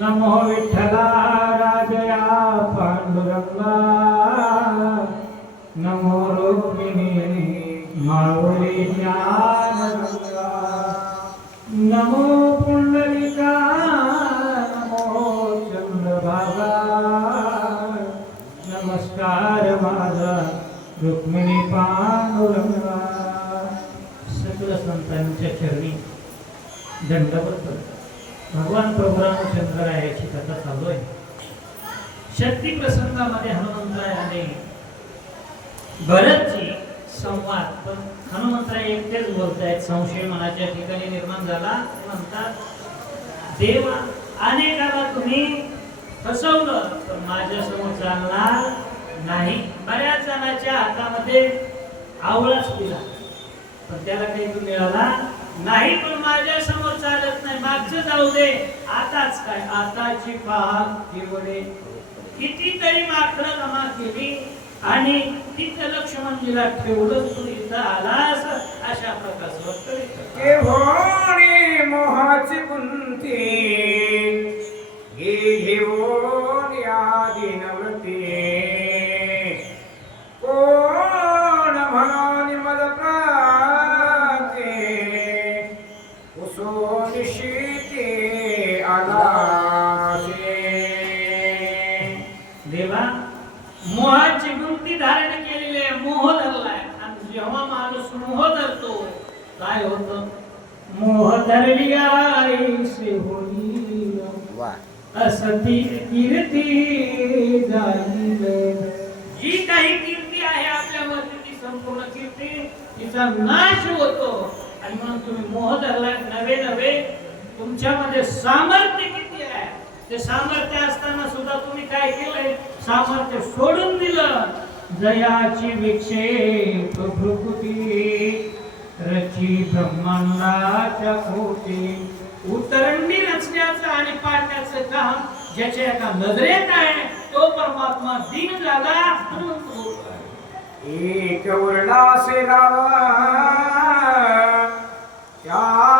नमो विठ्ठला राजया पांडुरंगा. नमो रुक्मिणी माऊली ज्ञानगंगा. नमो पुंडलिका नमो चंद्रभागा. नमस्कार माझा रुक्मिणी पांडुरंगा. सगळं संतांच्या चरणी दंडवत करतात भगवान प्रभू रामचंद्रायाची कथा चालू आहे. शक्ती प्रसंगामध्ये हनुमंतरायाने भरतची संवाद पण हनुमंतराय एकटेच बोलतायत. संशय मनाच्या ठिकाणी निर्माण झाला. म्हणतात देवा अनेकाला तुम्ही फसवलं पण माझ्यासमोर चालणार नाही. बऱ्याच जणांच्या हातामध्ये आवळाच दिला पण त्याला काही तू मिळाला नाही पण माझ्यासमोर चालत नाही. मागचं जाऊ दे. आताच काय? आताची पहा केवळे कितीतरी मात्र जमा केली आणि तिथं लक्ष्मणजीला ठेवलं तू इथं आलास? अशा प्रकारचं वक्तव्य मोहाची कुंती घेऊन या दिनवती काय होत? मोह धरली आईसे होईल असती कीर्ती जाईल. जी काही कीर्ती आहे आपल्यामध्ये ती संपूर्ण कीर्ती तिचा नाश होतो. आणि म्हणून तुम्ही मोह धरलाय नवे नवे तुमच्यामध्ये सामर्थ्य किती आहे? ते सामर्थ्य असताना सुद्धा तुम्ही काय केलंय? सामर्थ्य सोडून दिलं. जयाची विक्षेप भृकुटी रची ब्रह्मांडाच्या कोटी उतरंडी रचण्याचं आणि पाडण्याचं काम ज्याच्या एका नजरेत आहे तो परमात्मा दिन झाला एक वर्णासे गावा रावा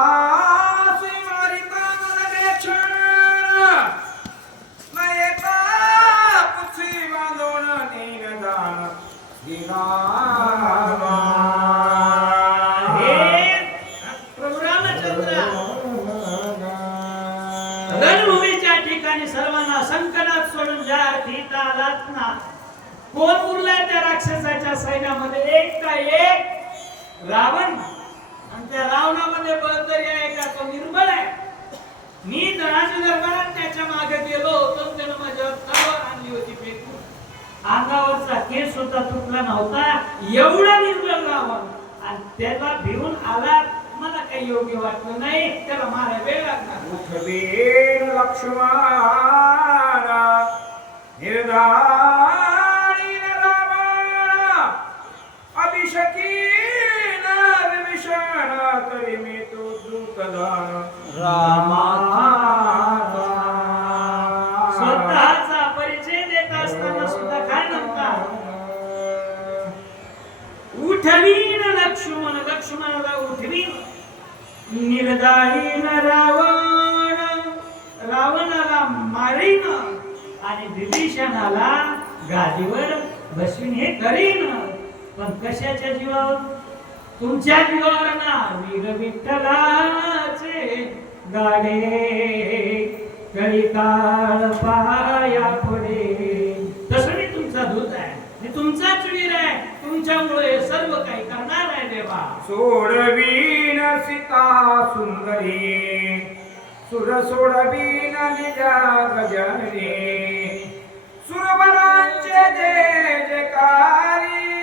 मारिता कोण उरलाय त्या राक्षसाच्या सैन्यामध्ये एक का एक रावण. आणि त्या रावणामध्ये बळतरी आहे का? तो निर्बळ आहे. मी धनाजी दरबारात त्याच्यामागे गेलो होतो त्यानं माझ्यावर तलवार आणली होती फेकून. अंगावरचा केस होता तुटला नव्हता. एवढा निर्बळ रावण. आणि त्याला भिवून आला मला काही योग्य वाटलं नाही. त्याला मारा वेळ लागणार. उठवीन लक्ष्मणा. निर्धारीन रावण अभिषकीन विभीषण करी मी तो दूतदान स्वतःचा परिचय देत असताना सुद्धा काय म्हणतात? उठवीन लक्ष्मण लक्ष्मणाला उठवीन. निर्दायीन रावण रावणाला मारीन आणि विभीषणाला गादीवर बसवीन हे करीन. पण कशाच्या जीवावर? तुमच्या जीवावर ना वीर विठ्ठलाचे गाडे कलिकाळ पाया पडे तसं मी तुमचा दूत आहे मी तुमचा चुडीर आहे तुमच्यामुळे सर्व काही करणार आहे देवा. सोडवीन सीता सुंदरी सुर सोडवीन निजा गजने सुरवरांचे जय जयकारी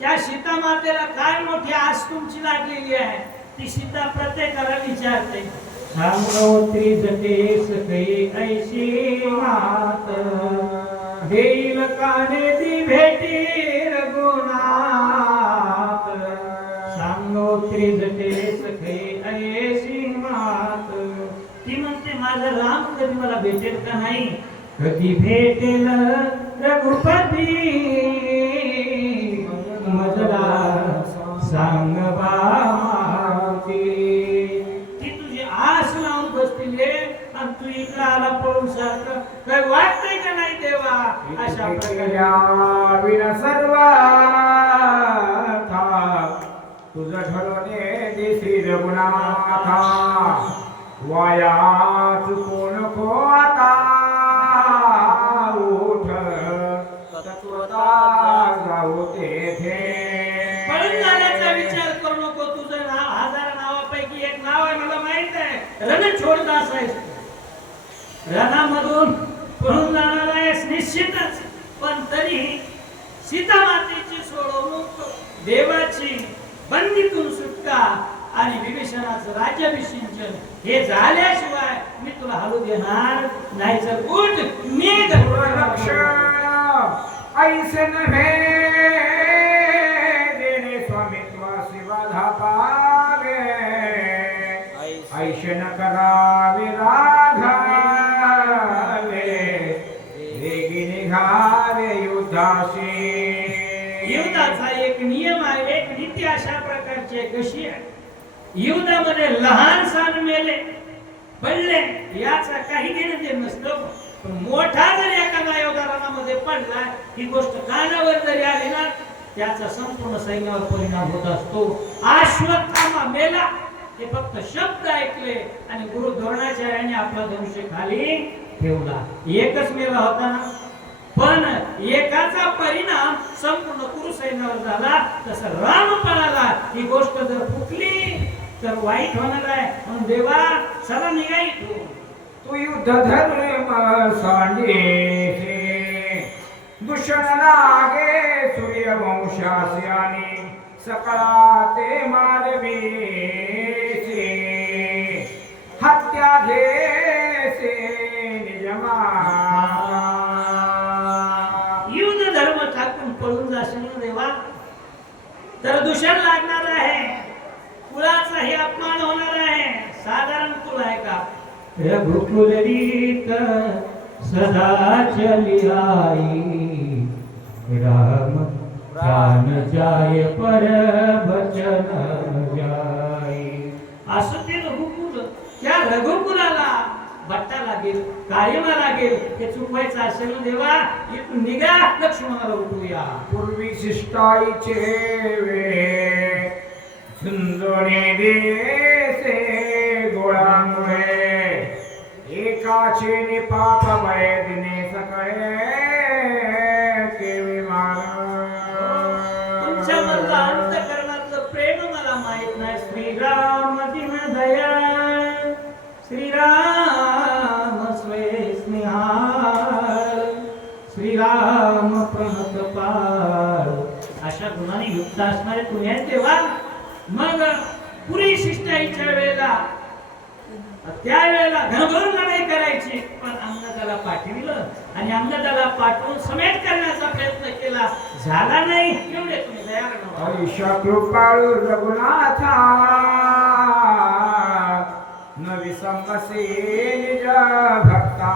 त्या सीता मातेला काय मोठी आस तुमची लागलेली आहे? ती सीता प्रत्येकाला विचारते. सांगोत्री जटे सखई ऐशी मात. हेल काने ती भेटी रघुनाथ. सांगोत्री जटे माझा राम कधी मला भेटेल का नाही? कधी भेटेल रघुपती? मजला सांग ती तुझी आस लावून बसतील आणि तू इकडं आला पळून सारखं काय वाटतंय का नाही देवा? अशा प्रकारे. विन सर्व तुझं ठरवणे दिसी रघुनाथा. वयात कोण को उठ तत्वता जाऊ तेथे. पळून जाण्याचा विचार करू नको तुझं नाव हजार नावापैकी एक नाव आहे मला माहीत आहे. रण छोडदास आहेस रणामधून पळून जाणार आहेस निश्चितच पण तरीही सीता मातेची सोडवणूक देवाची बंदीतून सुटका आणि विभीषणाचं राज्याभिषेचन हे झाल्याशिवाय मी तुला हलू देणार नाही तर उठ रक्षण ऐसे नव्हे देणे स्वामित्वासी बाधा पावे ऐसे न करावे राघावे वेगी निघावे युद्धाशी. युद्धाचा एक नियम आहे एक नीती अशा प्रकारची कशी आहे. युद्धामध्ये लहान सण मेले. पडले याचा काही घेणं ते नसतं. पण मोठा जर एखादा योगदानामध्ये पडला ही गोष्ट कानावर जरी आली ना त्याचा संपूर्ण सैन्यावर परिणाम होत असतो. अश्वत्थामा मेला. हे फक्त शब्द ऐकले आणि गुरु द्रोणाचार्याने आपला धनुष्य खाली ठेवला. एकच मेला होता ना. पण एकाचा परिणाम संपूर्ण कुरु सैन्यावर झाला. तसं रामपणाला ही गोष्ट जर फुटली तर वाईट होणार आहे. म्हणून देवा चला निघाई. तू तू युद्ध धर्म सांगे दूषण लागे सूर्यवंशासी आणि सकळा ते मारवी हत्या घेसे निजमा युद्ध धर्म टाकून पळून जाशील देवा? तर दूषण लागणार कुळाचाही अपमान होणार आहे. साधारण कुळ आहे का? रघुकुल रीत सदा चली आई. राम प्राण जाय पर बचन जाय. असं ते रघुकुल त्या रघुकुलाला बट्टा लागेल कायमा लागेल हे चुकवायचं असेल देवा इथून निघा लक्ष्मणाला उठूया. पूर्वी शिष्टाईचे वे देसे गोळामुळे. एकाचे नि पाप दिने सकळे केवी तुमच्या मधलं अंतकरणातलं प्रेम मला माहीत नाही. श्रीराम दिन दया श्रीराम स्वे स्नेहाळ श्रीराम प्रणत पार अशा गुणाने युक्त असणारे तुम्ही आहेत तेव्हा मग पुरी शिष्टाईच्या वेळेला त्यावेळेला घनभरून लढाई करायची. पण अंगदाला पाठविलं आणि अंगदाला पाठवून समेट करण्याचा प्रयत्न केला. झाला नाही. एवढे तुम्ही तयार नव्हा. आयुष्या कृपाळू रघुनाथा. न विसंगसे निज भक्ता.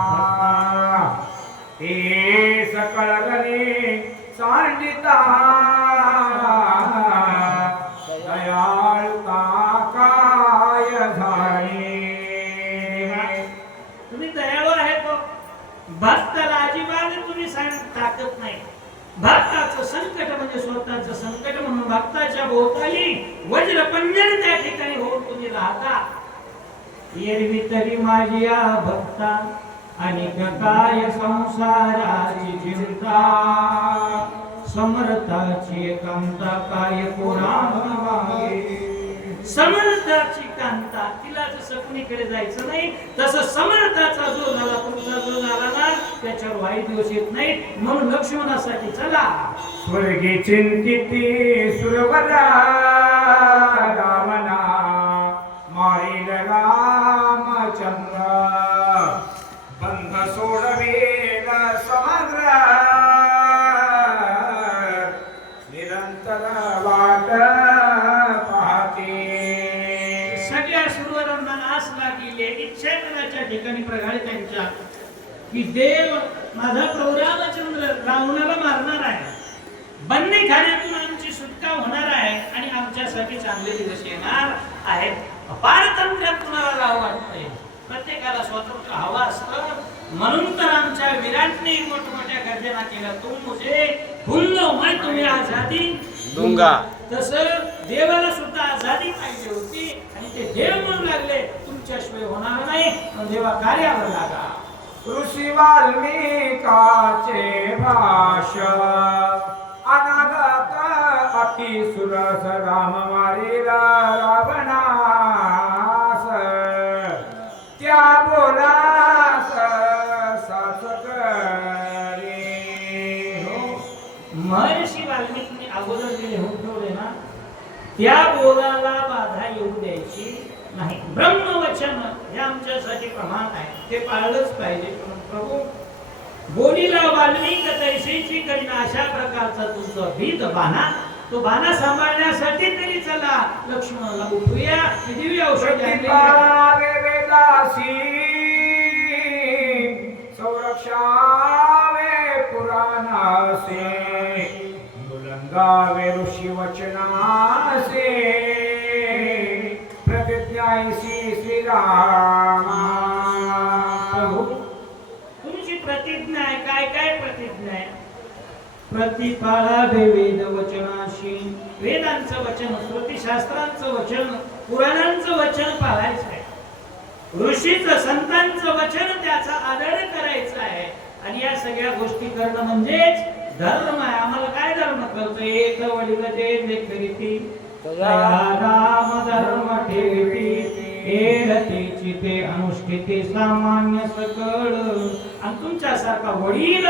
हे सकळ गणे सांडिता. भक्ताला अजिबात तुम्ही टाकत नाही. भक्ताचं संकट म्हणजे स्वतःचं संकट म्हणून भक्ताच्या भोवताली वज्र वज्रपंजन त्या ठिकाणी होऊन तुम्ही राहता. एरवी तरी माझी या भक्ता आणि काय संसाराची चिंता. समर्थाची कांता काय कोणा समर्थाची कांता तिला जसं कुणीकडे जायचं नाही तसं समर्थाचा जो झाला तुमचा जो झाला ना त्याच्यावर वाईट दिवस येत नाही म्हणून लक्ष्मणासाठी चला. स्वर्गी चिंतिती सुरवरा. की देव माझा प्रौरामचंद्र रावणाला मारणार आहे. बंदी खाण्यातून आमची सुटका होणार आहे आणि आमच्यासाठी चांगले दिवस येणार आहेत. पारतंत्र्यात कुणाला राहू वाटतंय? प्रत्येकाला स्वतंत्र हवा असतं. म्हणून तर आमच्या विराटने मोठमोठ्या गर्जना केल्या. तू मुझे भूल मैं तुम्ही आझादी दूंगा. तसं देवाला सुद्धा आझादी पाहिजे होती आणि ते देव म्हणू लागले तुमच्याशिवाय होणार नाही. पण देवा कार्यावर लागा. ऋषी वाल्मिकाचे भाष. अनागत अति सुरस राम मारिला रावणास. त्या बोलास सास करे हो. महर्षी वाल्मिकीने अगोदर जे लिहून ठेवले ना त्या बोलाला बाधा येऊ द्यायची नाही. ब्रह्मवचन हे आमच्यासाठी प्रमाण आहे. ते पाळलंच पाहिजे. प्रभू तैसेची करीन अशा प्रकारचा तुमचा भीत बाणा. तो बाणा सांभाळण्यासाठी तरी चला. लक्ष्मणाला उठूया. औषध संरक्षावे पुराणासे. मुलंगावे ऋषी वचनासे प्रतिज्ञायसी श्रीरामा प्रभू तुमची प्रतिज्ञा आहे. काय काय प्रतिज्ञा आहे? प्रतिपाळावे वेद वचनाशी. वेदांचं वचन श्रुतीशास्त्रांचं वचन पुराणांचं वचन पाळायचं आहे. ऋषीचं संतांचं वचन त्याचा आदर करायचा आहे. आणि या सगळ्या गोष्टी करणं म्हणजेच धर्म आहे. आम्हाला काय धर्म करतो एक वडील ते लेखरीती राम धर्म ठेवी हेरतेची ते अनुष्ठिते सामान्य सकळ. आणि तुमच्यासारखा वडील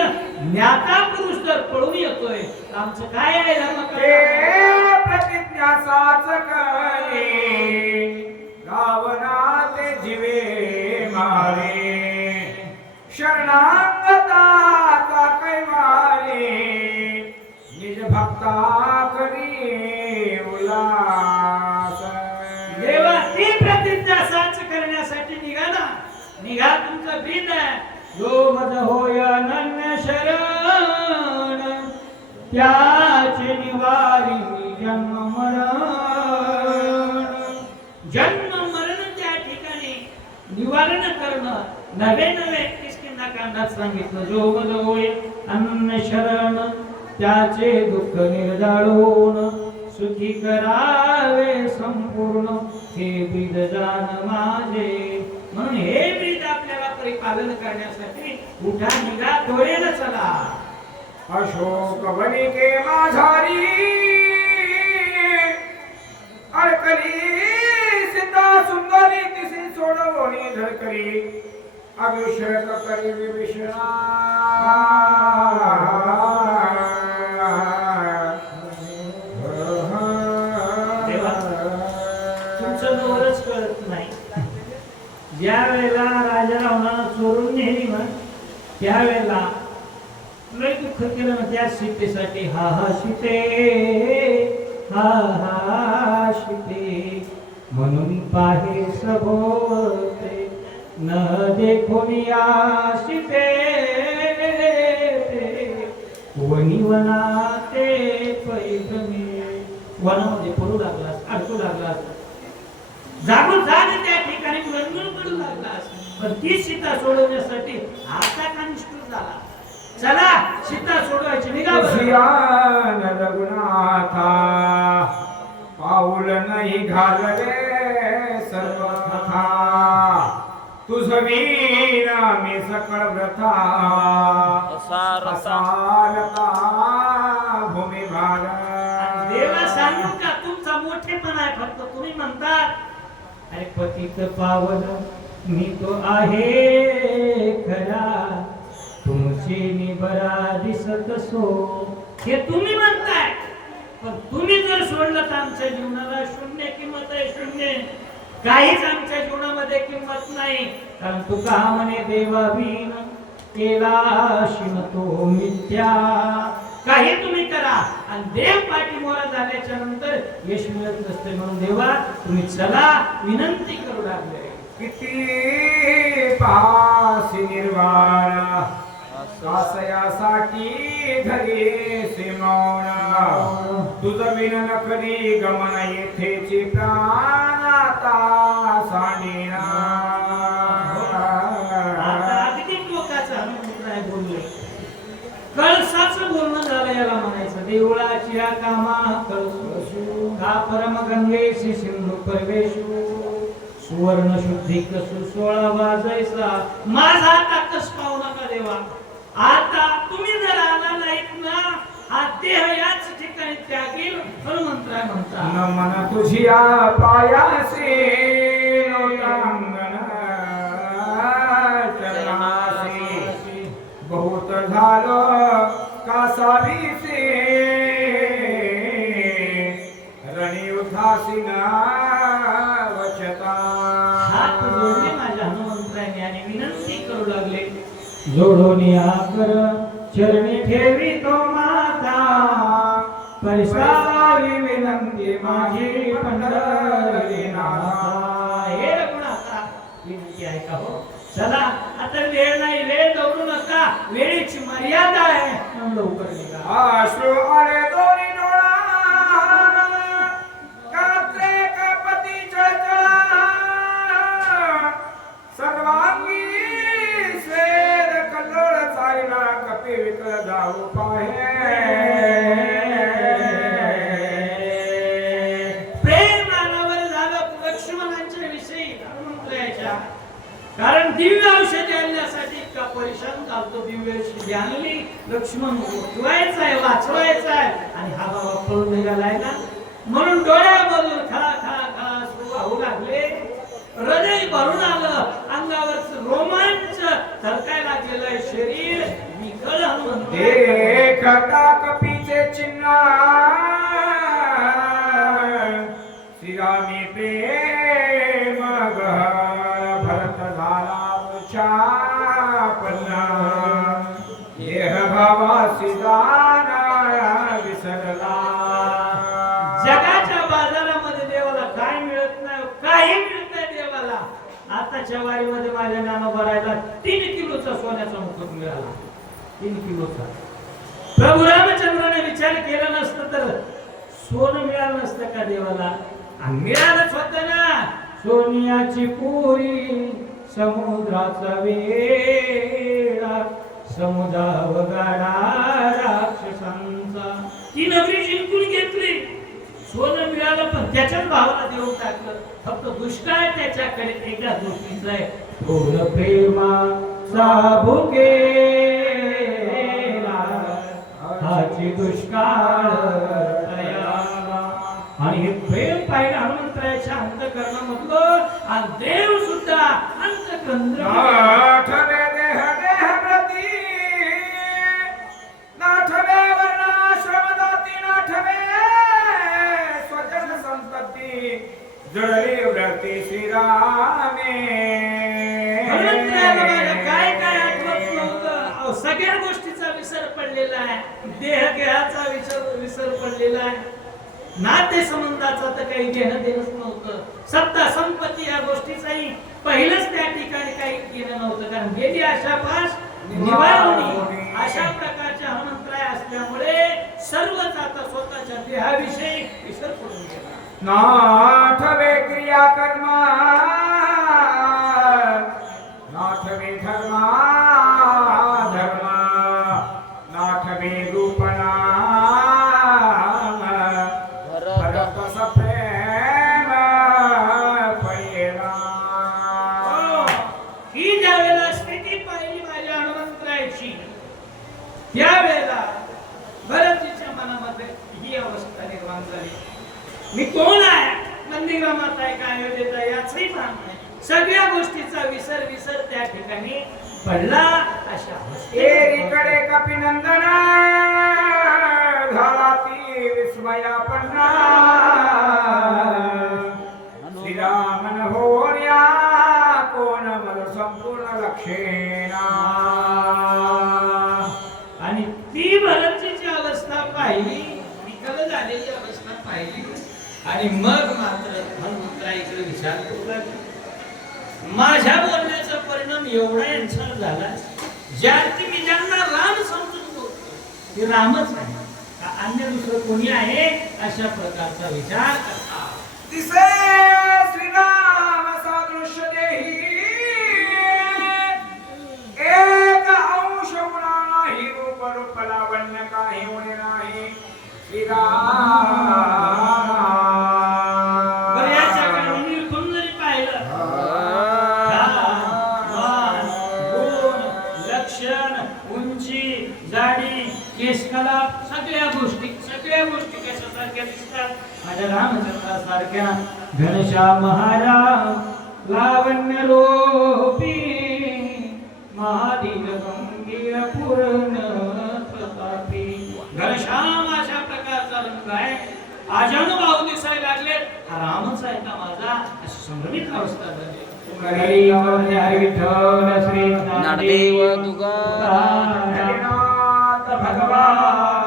ज्ञाता पुरुष जर पळून येतोय. तर आमचं काय आहे धर्म हे करता? प्रतिज्ञा साच करे रावणाचे जीवे मारे. शरणागताचा कैवारे. निज भक्ता नवे नवे किसकिंदा सांगितलं जोग मज अन्न शरण त्याचे दुःख निर्जाळून सुखी करावे संपूर्ण. हे ब्रीद जाण माझे. म्हणून हे ब्रीद आपल्याला परिपालन करण्यासाठी उठा निघा डोळेला चला. अशोक वनिके माझारी अडकली सीता सुंदरी तिसी सोडवणी धडकरी. अभिषेक करी विभीषणा तुमचं नवरच कळत नाही. ज्या वेळेला राजा रावणाला चोरून नेली मग त्यावेळेला लय दुःख केलं ना त्या सीतेसाठी. हा हा सीते हा हा सीते. म्हणून पाहे सभोवते न देखून या सीते वनी वनाते पैगमे वनामध्ये पडू लागलास अडकू लागलास. जागून जाग त्या ठिकाणी गणगण पडू लागलास. पण ती सीता सोडवण्यासाठी आता का निष्ठूर झाला. चला सीता सोडवायची निघा बरं. रघुनाथा पाऊल नाही घालले सर्व कथा तुझ वीण मी सकळ व्रथा भूमी भाग? देवा सांगू का तुमचा मोठेपणा आहे फक्त तुम्ही तुम्ही म्हणतात अरे पतित पावन मी तो आहे खरा. तुमचे मी बरा दिसत सो हे तुम्ही म्हणताय पण तुम्ही जर सोडलं तर आमच्या जीवनाला शून्य किंमत आहे शून्य. काहीच आमच्या जीवनामध्ये किंमत नाही. कारण तुका म्हणे देवाबीन केला शिन तो मिथ्या. काही तुम्ही करा. आणि देव पाठीमोरा झाल्याच्यानंतर यश मिळत नसते म्हणून देवा तुम्ही चला विनंती करू लागले. किती पास निर्वाण. आशयासाठी धरी मौन। तुझ बिन नकली गमन येथेची प्राणाता आता सांडिना अगदी टोकाचं हनुमान नाही बोलले कळसाचं बोलणं झालं याला म्हणायचं देवळाची कामा कळसू। का परम गंगेशी सिंधू परवेशू सुवर्ण शुद्धी कसू सोळा वाजायचा। माझा आता कस पाहू नका देवा। आता तुम्ही जर आला नाहीत ना हा देह याच ठिकाणी त्यागील हनुमंतराय म्हणता मना तुझिया पायासी जोडून या कर चरणी ठेवी तो माता परिसावी विनंती माझी. लक्ष्मण उठवायचा आहे वाचवायचा आहे आणि हा बाबा पळून निघालाय ना? म्हणून डोळ्यामधून खळा खा खा अश्रू वाहू लागले. हृदय भरून आलं. अंगावरच रोमांच थरकायला गेलंय शरीर. विकळ हनुमंत कटा कपीचे चिन्ह तीन किलोचा प्रभू रामचंद्राने विचार केला नसतं तर सोनं मिळालं नसतं का देवाला? मिळालंच होत ना. सोनियाची पुरी समुद्राचा वेळा समुद्राव राक्षसांचा. ती नगरी जिंकून घेतली. सोनं मिळालं पण त्याच्याच भावाला देऊन टाकलं. फक्त दुष्काळ त्याच्याकडे एका गोष्टीचा आहे. प्रेमा प्रेमाचा दुष्काळ आणि हे प्रेम पाहिलं हनुमंतरायाच्या अंतकरणामधलं आणि देव सुद्धा अंतकंद्र जळली व्रती श्रीरामे. आहे. देह गेहाचा विसर विसर पडलेला आहे. नाते संबंधाचा तर काही घेणं देणंच नव्हतं. सत्ता संपत्ती या गोष्टीचाही पहिलंच त्या ठिकाणी काही केलं नव्हतं. कारण गेली अशा पास निवारवणी अशा प्रकारच्या हनुमंतराय असल्यामुळे सर्वच आता स्वतःच्या देहाविषयी विसर पडून गेला. नाठवे क्रिया कर्मा नाठवे धर्मा धर्मा गोष्टीचा विसर विसर त्या ठिकाणी पडला अशा एकीकडे कपिनंदन झाला ती विस्मयापन्ना श्रीरामन होर्या कोण मल संपूर्ण लक्षेना. आणि ती भरतची अवस्था पाहिली विकल झालेली अवस्था पाहिली आणि मग मात्र हनुमंतरा इकडे विचार करू लागले. माझ्या बोलण्याचा परिणाम एवढा यांच्यावर झाला ज्या की मी ज्यांना राम समजून बोलतो ते रामच आहे का अन्य दुसरं कोणी आहे? अशा प्रकारचा विचार करता. दिसे श्रीराम सादृश्य देही. एक अंश उडा नाही रूप रूप लावण्य काही होणे नाही. श्रीराम सगळ्या गोष्टी सगळ्या गोष्टी कशासारख्या दिसतात? माझ्या रामचंद्रासारख्या गणेशा महाराज लावण्य रूपी महादिग गंभीर पूर्ण घनश्याम अशा प्रकारचा रंग आहे. आजानुभाव दिसायला लागले. हा रामच आहे का माझा? अशी संभ्रमित अवस्था झाली. विठ्ठल श्री नादेव तुकाराम भगवान.